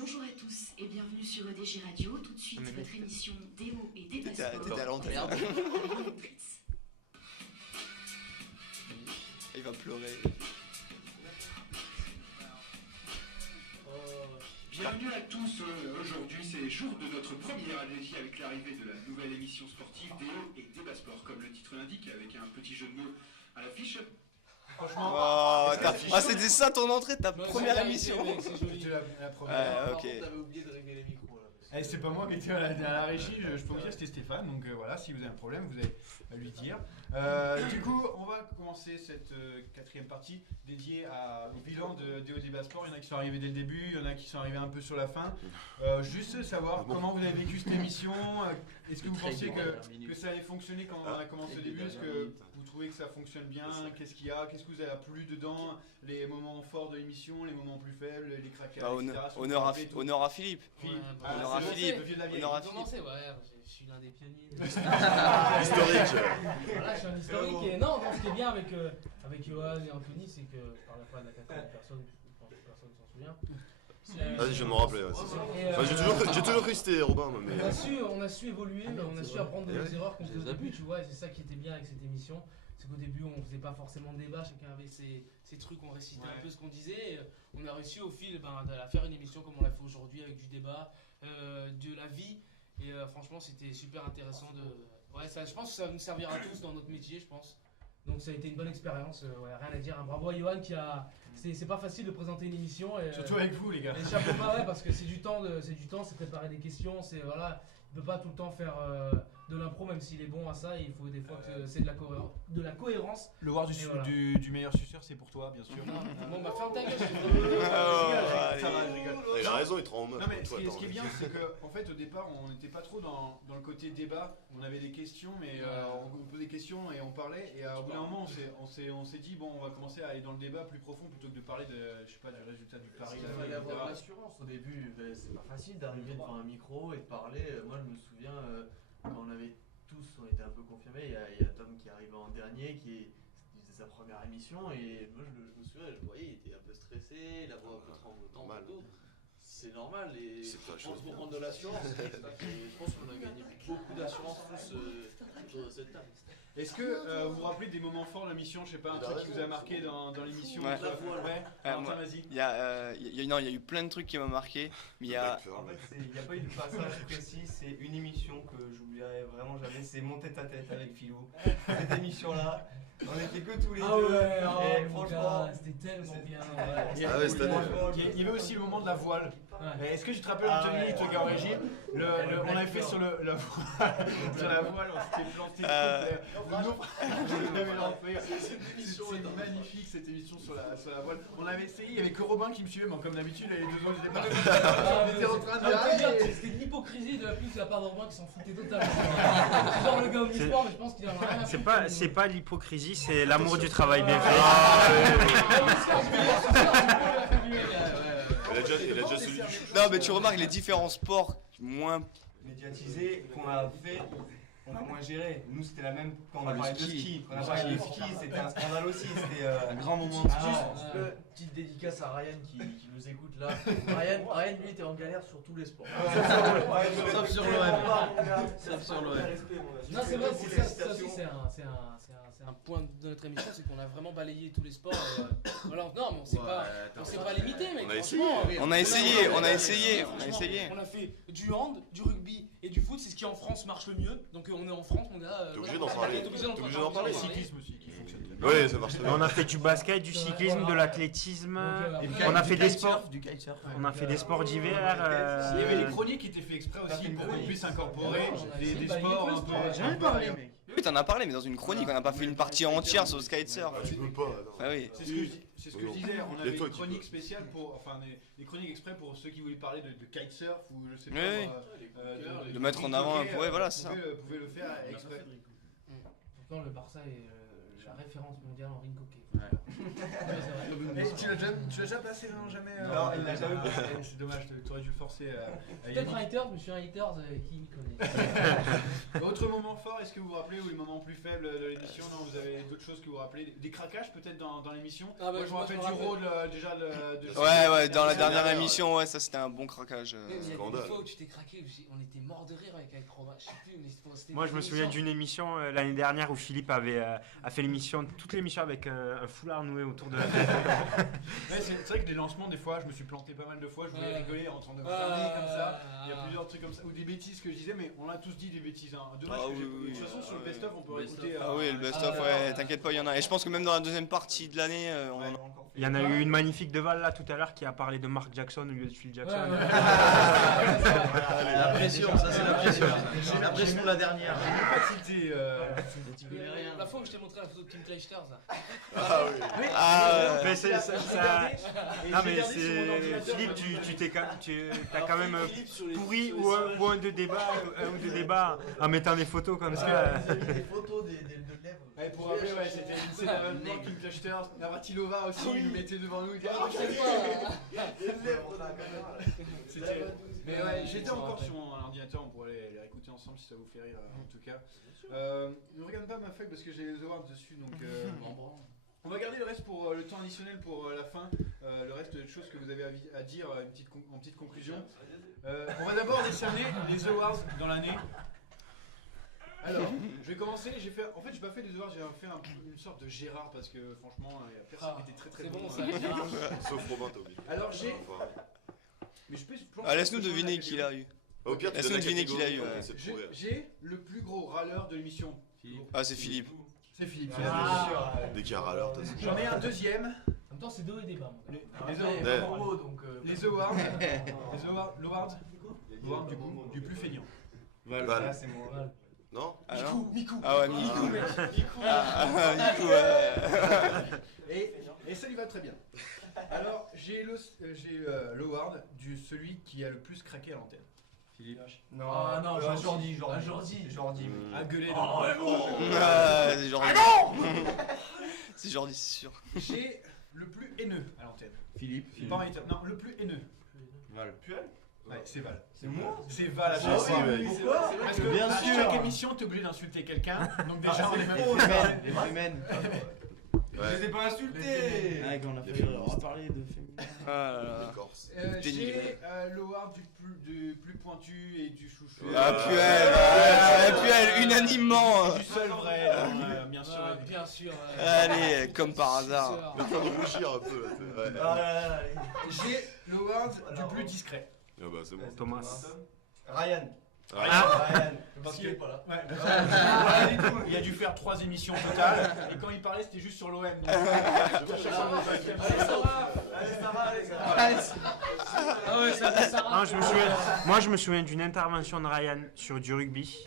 Bonjour à tous et bienvenue sur EDG Radio. Tout de suite, votre émission Déo et Débat Sport. T'étais à l'entrée. Avec Hendrix. Il va pleurer. Bienvenue à tous, aujourd'hui c'est jour de notre première année avec l'arrivée de la nouvelle émission sportive Déo et Débat Sport, comme le titre l'indique, avec un petit jeu de mots à l'affiche. Franchement, c'était ça ton entrée, ta première émission. C'est joli. La première. Ok. Par contre, t'avais oublié de régler les micros là. Eh, c'est pas moi qui étais à la régie, je peux vous dire c'était Stéphane, donc voilà, si vous avez un problème, vous avez à lui dire. Du coup, on va commencer cette quatrième partie dédiée au bilan de Déo Débat Sport. Il y en a qui sont arrivés dès le début, il y en a qui sont arrivés un peu sur la fin. Juste savoir comment vous avez vécu cette émission, est-ce que vous pensiez que ça allait fonctionner quand on a commencé au début, est-ce que vous trouvez que ça fonctionne bien, qu'est-ce qu'il y a, qu'est-ce que vous avez plu dedans, les moments forts de l'émission, les moments plus faibles, les craquages, etc. Honneur à Philippe. Honneur à Philippe. Honneur à Philippe. Commencé, ouais, je suis l'un des pionniers. Historique. Voilà, je suis un historique et non, ce qui est bien avec Johan et Anthony, c'est que je parle pas de la quatrième personne, je pense que personne ne s'en souvient. Vas-y, je viens de me rappeler. Ouais, enfin, j'ai toujours cru que c'était Robin. Mais... On a su évoluer, on a su apprendre de nos erreurs qu'on faisait au début, tu vois, et c'est ça qui était bien avec cette émission. C'est qu'au début, on faisait pas forcément de débat, chacun avait ses trucs, on récitait un peu ce qu'on disait. Et on a réussi au fil de faire une émission comme on l'a fait aujourd'hui avec du débat, de la vie. Et franchement, c'était super intéressant Ouais, ça, je pense que ça va nous servir à tous dans notre métier, je pense. Donc ça a été une bonne expérience, rien à dire. Bravo à Johan qui a. C'est pas facile de présenter une émission. Et, surtout avec vous les gars. Et chapeau bas, ouais, parce que c'est du temps, c'est préparer des questions, c'est voilà. Il peut pas tout le temps faire de l'impro, même s'il est bon à ça. Il faut des fois que c'est de la cohérence. Le voir du meilleur suceur, c'est pour toi, bien sûr. Bon, bah ferme ta gueule. Ça va, je rigole. Il a raison, il te rend en meuf. Non mais ce qui est bien, c'est qu'en fait au départ on n'était pas trop dans le côté débat. On avait des questions, mais on posait des questions et on parlait. Et au bout d'un moment on s'est dit bon, on va commencer à aller dans le débat plus profond plutôt que de parler du résultat du pari. Il fallait avoir de l'assurance au début. C'est pas facile d'arriver devant un micro et de parler. Moi je me souviens quand on était un peu confirmés. Il y a Tom qui arrivait en dernier, qui faisait sa première émission, et moi je me souviens, je voyais, il était un peu stressé, la voix un peu tremblotante. C'est normal, et je pense qu'on prend de l'assurance. Je pense qu'on a gagné beaucoup d'assurance tous autour de cette table. Est-ce que vous vous rappelez des moments forts de la mission? Je sais pas, un truc qui vous a marqué dans l'émission? Ouais. Alors, vas-y. Il y a eu plein de trucs qui m'ont marqué, mais il y a... En fait, il n'y a pas eu de passage précis, c'est une émission que j'oublierai vraiment jamais, c'est Mon tête à tête avec Philou. Cette émission-là, on était que tous les deux. Et franchement, c'était tellement bien. Il y avait aussi le moment de la voile. Est-ce que tu te rappelles, Anthony, toi qui es en régie, on avait fait sur la voile, on s'était planté. C'était magnifique cette émission sur la voile. On avait essayé, il n'y avait que Robin qui me suivait, mais comme d'habitude, il y avait 2 ans, j'étais pas on était en train de C'était de l'hypocrisie de la part de Robin qui s'en foutait totalement. Genre le gars omnisport, mais je pense qu'il en a rien à foutre. C'est pas l'hypocrisie, c'est l'amour du travail bien fait. Il a déjà celui du chou. Non mais tu remarques les différents sports moins... médiatisé qu'on a fait, on a moins géré. Nous, c'était la même quand on a le parlé de ski. ski. Quand on a parlé de ski, c'était un scandale aussi. C'était un grand moment. Petite dédicace à Ryan qui nous écoute là. Ryan lui était en galère sur tous les sports. sauf sur l'OM. Sauf sur l'OM. Non, c'est vrai, ça aussi c'est un point de notre émission, c'est qu'on a vraiment balayé tous les sports. Voilà, non, mais on s'est pas limité, mec. On a essayé. On a fait du hand, du rugby et du foot, c'est ce qui en France marche le mieux. Donc on est en France, mon gars. T'es obligé d'en parler. T'es obligé d'en parler. Le cyclisme aussi qui fonctionne bien. Oui, ça marche très bien. On a fait du basket, du cyclisme, de l'athlétisme. On a fait des sports. On a fait des sports d'hiver. Il y avait les chroniques qui étaient fait exprès aussi pour qu'on puisse incorporer des sports un peu. J'ai même parlé, mec. Oui, t'en as parlé, mais dans une chronique, on n'a pas fait une partie entière sur le kitesurf. Tu peux pas. Ah oui. C'est ce que je disais, on avait une chronique spéciale des chroniques exprès pour ceux qui voulaient parler de kitesurf ou je sais pas. De mettre en avant un peu, ouais, voilà, c'est ça. Vous pouvez le faire exprès. Pourtant, le Barça est la référence mondiale en ring hockey. Et tu l'as déjà passé, non? Jamais Non, il l'a jamais passé. C'est dommage, t'aurais dû le forcer à Peut-être un Yannick. haters, monsieur un haters qui me connaît. Autre moment fort, est-ce que vous vous rappelez, ou les moments plus faibles de l'émission? Non, vous avez d'autres choses que vous vous rappelez? Des craquages peut-être dans l'émission? Ah bah, Moi je me rappelle du rôle déjà de Ouais, dans la dernière émission, ouais, ça c'était un bon craquage. Il y a des Scandale. fois où tu t'es craqué, on était mort de rire avec Romain. Je sais plus, c'était Moi, je me souviens d'une émission l'année dernière où Philippe a fait l'émission, toute l'émission avec un foulard noué autour de la tête. Ouais, c'est vrai que des lancements, des fois, je me suis planté pas mal de fois, je voulais rigoler en train de me fermer comme ça. Il y a plusieurs trucs comme ça, ou des bêtises que je disais, mais on a tous dit des bêtises. Hein. Dommage que de toute façon, sur le best-of, on peut réécouter. Ah oui, le best-of, ouais, t'inquiète pas, il y en a. Et je pense que même dans la deuxième partie de l'année, on en a encore fait. Il y en a eu une magnifique de Val là tout à l'heure qui a parlé de Mark Jackson au lieu de Phil Jackson. La pression, ça c'est la pression. C'est la pression de la dernière. J'ai même pas cité. La fois où je t'ai montré la photo de Kim Clijsters. Ah oui. Mais c'est ça. Non mais c'est Philippe, t'as quand même pourri ou un de débat en mettant des photos comme ça. Des photos des lèvres. Ouais, pour rappeler, ouais, c'était une scène avant Kim Clijsters, Navratilova aussi, il nous mettait devant nous. Il disait, Je sais pas. Des lèvres dans la caméra. C'était. Mais ouais, j'étais encore sur mon ordinateur, on pourrait les réécouter ensemble si ça vous fait rire en tout cas. Ne regarde pas ma feuille parce que j'ai les awards dessus donc. On va garder le reste pour le temps additionnel pour la fin, le reste de choses que vous avez à dire en petite conclusion. On va d'abord décerner les awards dans l'année. Alors, je vais commencer. J'ai pas fait des awards, j'ai fait une sorte de Gérard parce que franchement, il y a personne qui était très C'est bon. bon, ça. Sauf Robin, t'as oublié. Alors j'ai. Mais je peux. Laisse-nous deviner qui l'a eu. Au pire, tu Laisse-nous donnes la deviner qui l'a eu. catégorie, Ouais. on essaie de trouver. J'ai le plus gros râleur de l'émission. Ah, c'est Philippe. C'est Philippe. Dès qu'il y a un râleur, t'as J'en ai un deuxième. En même temps, c'est deux et débat. Les Ouais. Promo, donc. Les awards. L'award du coup, du plus feignant. Val. c'est moi. Non? Ah non Mikou. Ah ouais, Mikou. Mikou. Mikou, ouais. Et ça lui va très bien. Alors, j'ai l'award du celui qui a le plus craqué à l'antenne. Philippe. Non, Jordi. Jordi. A gueulé Ah, c'est Jordi. C'est Jordi, c'est sûr. J'ai le plus haineux à l'antenne. Philippe. Pas un hater, non, le plus haineux. Val. Ouais, c'est Val. C'est moi? C'est Val à Ah, chaque si, fois. mec. Pourquoi? Parce que Bien à sûr. chaque émission, t'es obligé d'insulter quelqu'un. Donc déjà, on est même Les fémènes. Ouais. Je les ai pas insultés. Ah, quand on a fait reparler de féminin. Ah là là. Les Corses. J'ai l'award du plus pointu et du chouchou. Ah, Puel, unanimement. Du seul vrai, bien sûr. Bien sûr. Allez, comme par hasard. Il est en train de rougir un peu là. Ouais. Ah là là. J'ai l'award du plus discret. Ah bah c'est bon. Thomas. Ryan. Ryan. Parce Il est pas là. Ouais, il a dû faire 3 émissions totales et quand il parlait c'était juste sur l'OM. Ah ouais, ça Non, moi, je me souviens d'une intervention de Ryan sur du rugby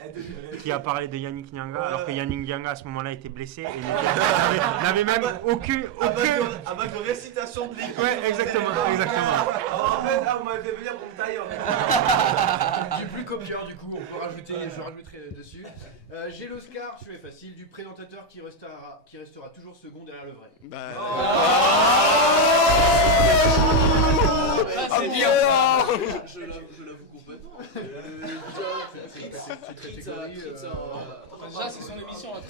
qui a parlé de Yannick Nyanga, alors que Yannick Nyanga à ce moment-là était blessé et n'avait même aucun. Avec de récitation de l'équipe. Ouais, exactement. En fait, là, vous m'avez fait venir pour me tailler. Du plus copieur du coup, on peut rajouter, je rajouterai dessus. J'ai l'Oscar, celui-là est facile, du présentateur qui restera toujours second derrière le vrai. Bah. c'est violent. Je l'avoue complètement. Déjà, c'est son émission, la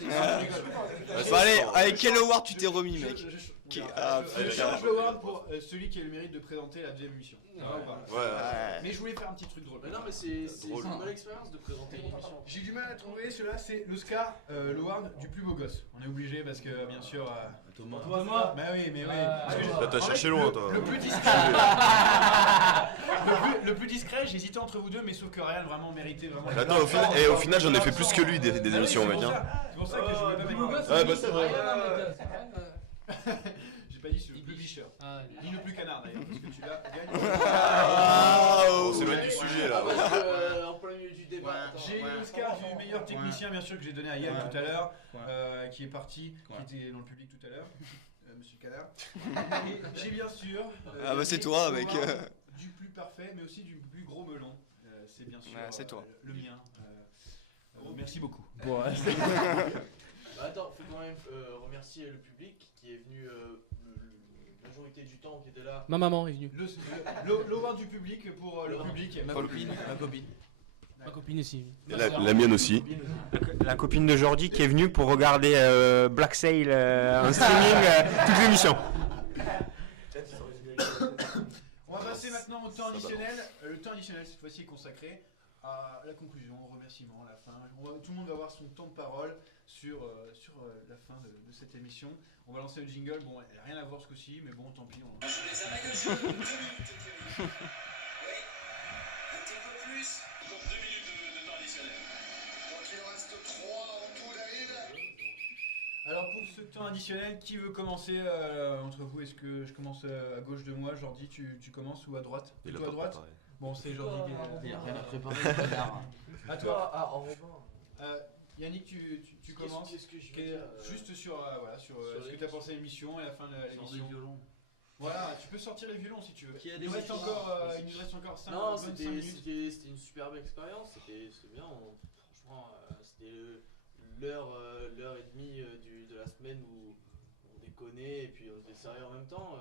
Bon, allez, quel award tu t'es remis, mec? Je putain. change l'award pour celui qui a le mérite de présenter la deuxième émission. Ça va ou pas? Ouais. Mais je voulais faire un petit truc drôle. Non, mais c'est une bonne expérience de présenter une émission. J'ai du mal à trouver, celui-là c'est l'Oscar, l'award du plus beau gosse. On est obligé parce que bien sûr. Thomas. Bah oui, mais oui. Ah, Parce que Là, t'as en cherché fait, loin, toi. Le plus discret. le plus discret, j'hésitais entre vous deux, mais sauf que Ryan vraiment méritait vraiment. Attends, au final, j'en ai fait plus que lui des émissions, mec. Hein. C'est pour ça que je voulais pas mettre. Ouais, bah c'est vrai. J'ai pas dit c'est le plus bicheur. Ni le plus canard d'ailleurs, parce que tu l'as gagné. On s'éloigne du sujet là. En plein milieu du débat. J'ai l'Oscar du meilleur technicien, bien sûr, que j'ai donné à Yann tout à l'heure, qui est parti, qui était dans le public tout à l'heure, Monsieur Canard. Et j'ai bien sûr. Ah bah c'est toi, mec. Du plus parfait, mais aussi du plus gros melon. C'est bien sûr c'est toi. le mien. Merci beaucoup. Attends, faut quand même remercier le public qui est venu la majorité du temps, qui était là. Ma maman est venue. L'aura du public pour le public. Ma copine. Ma copine aussi. Et la mienne aussi. La copine de Jordi qui est venue pour regarder Black Sail en streaming toute l'émission. On va passer maintenant au temps additionnel. Le temps additionnel cette fois-ci est consacré à la conclusion, au remerciement, à la fin. Tout le monde va avoir son temps de parole sur la fin de cette émission. On va lancer le jingle. Bon, elle n'a rien à voir ce coup-ci, mais bon, tant pis. Alors pour ce temps additionnel, qui veut commencer entre vous? Est-ce que je commence à gauche de moi? Jordi, tu commences ou à droite? Plutôt à droite? Bon, c'est Jordi. Il n'y a rien à préparer. À toi. En Robin. Yannick, tu commences. Qu'est-ce que je vais dire Juste sur ce que tu as pensé à l'émission et la fin de l'émission. Voilà, tu peux sortir les violons si tu veux. Il nous reste encore 5 minutes. C'était une superbe expérience. C'était bien. Franchement, c'était l'heure et demie de la semaine où on déconnait et puis on était sérieux en même temps.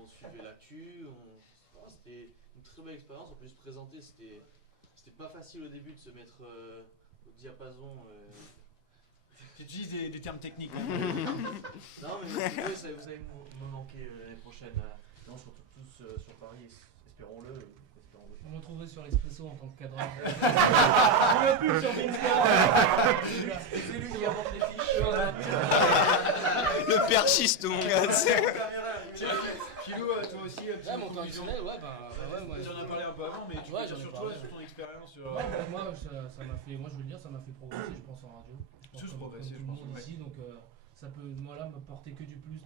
On suivait l'actu. C'était une très belle expérience. En plus, présenter, c'était pas facile au début de se mettre au diapason. Tu utilises des termes techniques. Non, mais vous allez me manquer l'année prochaine. Non, on se retrouve tous sur Paris, espérons-le. Vous me trouverez sur l'Expresso en tant que cadreur. Je plus sur c'est lui qui apporte les fiches. Le perchiste, mon gars. Philou, toi aussi, Mon temps additionnel, ouais, j'en ai parlé un peu avant, mais tu peux dire sur toi, sur ton expérience. Moi, ça m'a fait, moi je veux le dire, ça m'a fait progresser, je pense, en radio. Tous progresser, je pense. Tout le monde ici, donc ça peut, moi là, me porter que du plus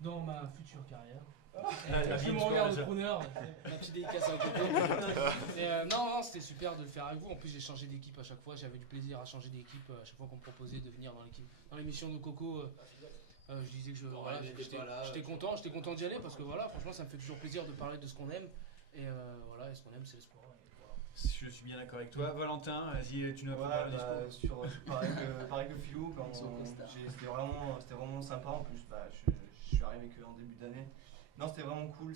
dans ma future carrière. Je me regarde au crooner, ma petite dédicace à Coco. Non, c'était super de le faire avec vous. En plus, j'ai changé d'équipe à chaque fois. J'avais du plaisir à changer d'équipe à chaque fois qu'on me proposait de venir dans l'émission de Coco. Je disais que j'étais content d'y aller parce que voilà, franchement, ça me fait toujours plaisir de parler de ce qu'on aime. Et voilà, et ce qu'on aime, c'est le sport. Voilà. Je suis bien d'accord avec toi. Valentin, vas-y, tu nous as parlé du discours. Pareil que Philou, c'était vraiment sympa. En plus, je suis arrivé qu'en début d'année. Non, c'était vraiment cool,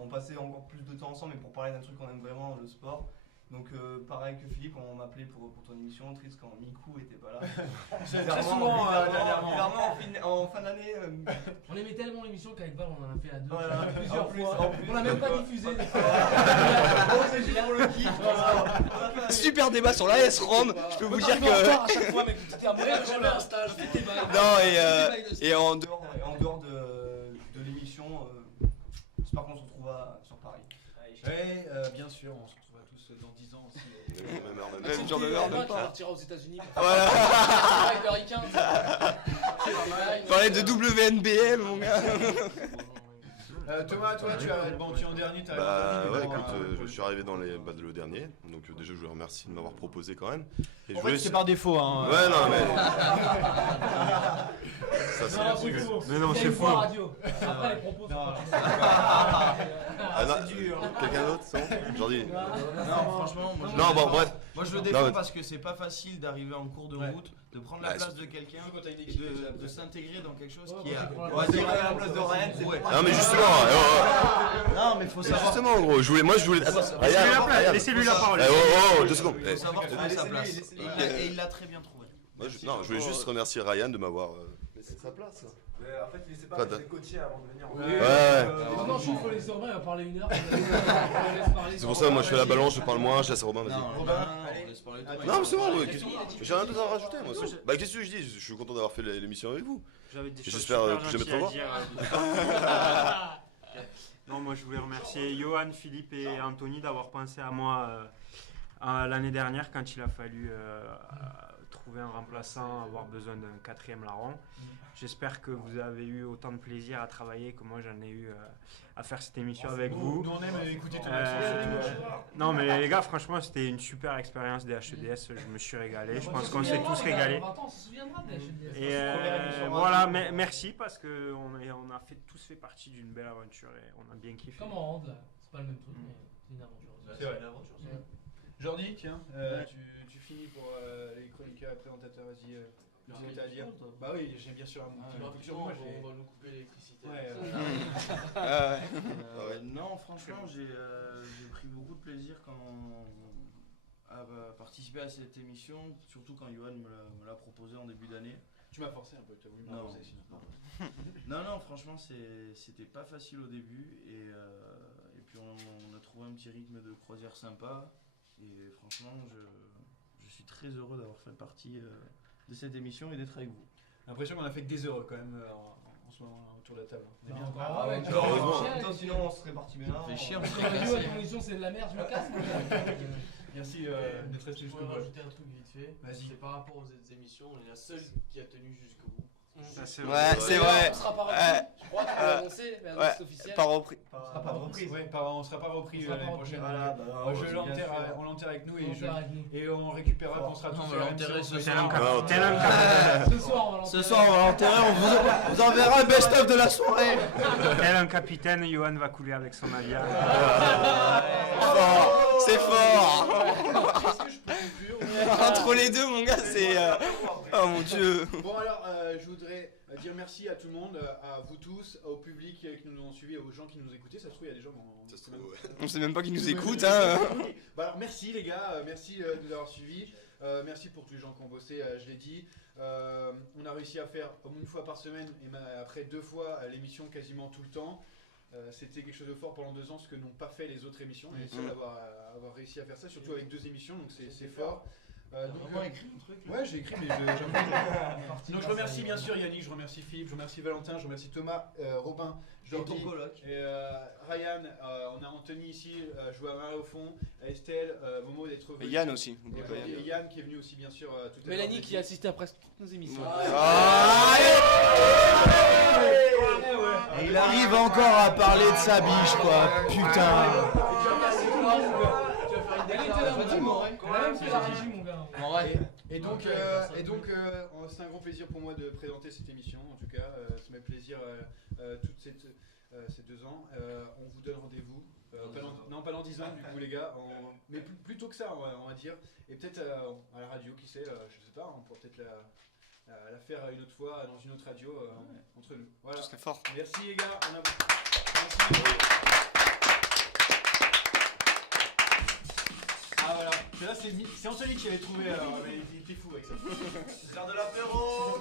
on passait encore plus de temps ensemble, mais pour parler d'un truc qu'on aime vraiment, le sport. Donc pareil que Philippe, on m'appelait pour ton émission, triste quand Mikou était pas là. C'est très souvent en fin d'année. On aimait tellement l'émission qu'avec Val on en a fait à deux. Voilà. Plusieurs fois. On l'a même pas diffusé. C'est juste pour le kiff. Super débat sur l'AS Rome. Je peux vous dire que. À chaque fois, mec, c'était un vrai stage. Non, et en dehors de l'émission, j'espère qu'on se retrouvera sur Paris. Oui, bien sûr, on se retrouvera tous dans 10 ans aussi. Même genre de merde. Tu partira aux États-Unis. Voilà. Avec le Ricain. Parler de WNBL, mon gars. Thomas, toi, tu es en dernier. Ouais, écoute, je suis arrivé dans le dernier, donc déjà je vous remercie de m'avoir proposé quand même. Et en fait, c'est par défaut, hein. Ouais, non, mais. Ça, c'est mais non, c'est faux. Radio. Après, les propos sont c'est dur. Quelqu'un d'autre, c'est bon? Jordi. Non, franchement, non, bon, bref. Moi, je le défends parce que c'est pas facile d'arriver en cours de route, de prendre la place de quelqu'un et de s'intégrer dans quelque chose qui a. On va dire la place de Ryan, c'est ouais. Non, mais justement. Non, mais faut savoir. Justement, gros, je voulais. Laissez-lui la parole. Oh, 2 secondes. Il faut savoir trouver sa place. Et il l'a très bien trouvé. Non, je voulais juste remercier Ryan de m'avoir laissé sa place. En fait, il laissait pas laisser coacher avant de venir. Ouais. Non, je faut laisser Robin, il va parler 1 heure. C'est pour ça, moi je fais la balance, je parle moins, je laisse Robin, vas-y. Non, mais c'est bon, j'ai rien d'autre à rajouter, moi. Bah, qu'est-ce que je dis? Je suis content d'avoir fait l'émission avec vous. J'espère plus jamais te revoir. Non, moi je voulais remercier Johan, Philippe et Anthony d'avoir pensé à moi l'année dernière quand il a fallu trouver un remplaçant, avoir besoin d'un 4e larron. J'espère que vous avez eu autant de plaisir à travailler que moi j'en ai eu à faire cette émission avec vous. Nous on aime écouter ton accent. Non mais les gars, franchement c'était une super expérience des HEDS, je me suis régalé, je pense qu'on s'est tous régalés. Et voilà, merci parce qu'on a tous fait partie d'une belle aventure et on a bien kiffé. Comme en hand, c'est pas le même truc, mais c'est une aventure. C'est une aventure. Jordi, tiens, tu finis pour les chroniqueurs et présentateurs, vas-y. Tu ce que t'as à dire. Bah oui, j'ai bien sûr un petit on va nous couper l'électricité. Non, franchement, j'ai pris beaucoup de plaisir à participer à cette émission, surtout quand Johan me l'a proposé en début d'année. Tu m'as forcé un peu, tu as voulu me forcer sinon. Non, franchement, c'était pas facile au début et puis on a trouvé un petit rythme de croisière sympa et franchement, je suis très heureux d'avoir fait partie de cette émission et d'être avec vous. J'ai l'impression qu'on a fait que des heureux quand même en ce moment autour de la table. On est bien encore. Sinon on serait parti maintenant. Ça fait chier, on serait cassé. La condition c'est de la merde, je me casse. Merci d'être resté jusqu'au bout. Je peux rajouter un truc vite fait. Vas-y. C'est par rapport aux autres émissions, on est la seule qui a tenu jusqu'au bout. Ouais, c'est vrai. On sera pas repris. Je crois qu'on l'a annoncé, mais c'est officiel. Pas repris. On sera pas repris. On sera pas repris l'année prochaine. On l'enterre avec nous et on récupérera quand on sera tous sur l'enterrer ce soir. Ce soir on va l'enterrer, on vous enverra un best-of de la soirée. Tel un capitaine, Johan va couler avec son navire. C'est fort. Entre les deux, mon gars, c'est... Oh mon Dieu. Bon alors, je voudrais dire merci à tout le monde, à vous tous, au public qui nous ont suivis, aux gens qui nous écoutaient. Ça se trouve, il y a des gens on sait même pas qui nous écoutent. Hein. Bah alors merci les gars, merci de nous avoir suivis. Merci pour tous les gens qui ont bossé, je l'ai dit. On a réussi à faire au moins une fois par semaine et après 2 fois l'émission quasiment tout le temps. C'était quelque chose de fort pendant 2 ans, ce que n'ont pas fait les autres émissions. On est les seuls à avoir réussi à faire ça, surtout avec 2 émissions, donc c'est fort. Donc écrit un truc. Ouais, j'ai écrit, mais donc je remercie bien sûr Yannick, je remercie Philippe, je remercie Valentin, je remercie Thomas, Robin, Jordi, et Ryan. On a Anthony ici, je vois Marie au fond, Estelle, Momo d'être venu. Et Yann aussi. Et Yann qui est venu aussi bien sûr tout à l'heure. Mélanie qui a assisté à presque toutes nos émissions. Et il arrive encore à parler de sa biche quoi, putain. Et donc, c'est un grand plaisir pour moi de présenter cette émission. En tout cas, ça m'a fait plaisir toutes ces 2 ans. On vous donne rendez-vous. Pas dans 10 ans du coup les gars, mais plutôt que ça on va dire. Et peut-être à la radio, qui sait, je sais pas, on pourra peut-être la faire une autre fois dans une autre radio entre nous. Voilà. Ce serait fort. Merci les gars. Merci. Ah voilà, là c'est Anthony qui avait trouvé alors, mais il était fou avec ça. C'est l'heure de l'apéro.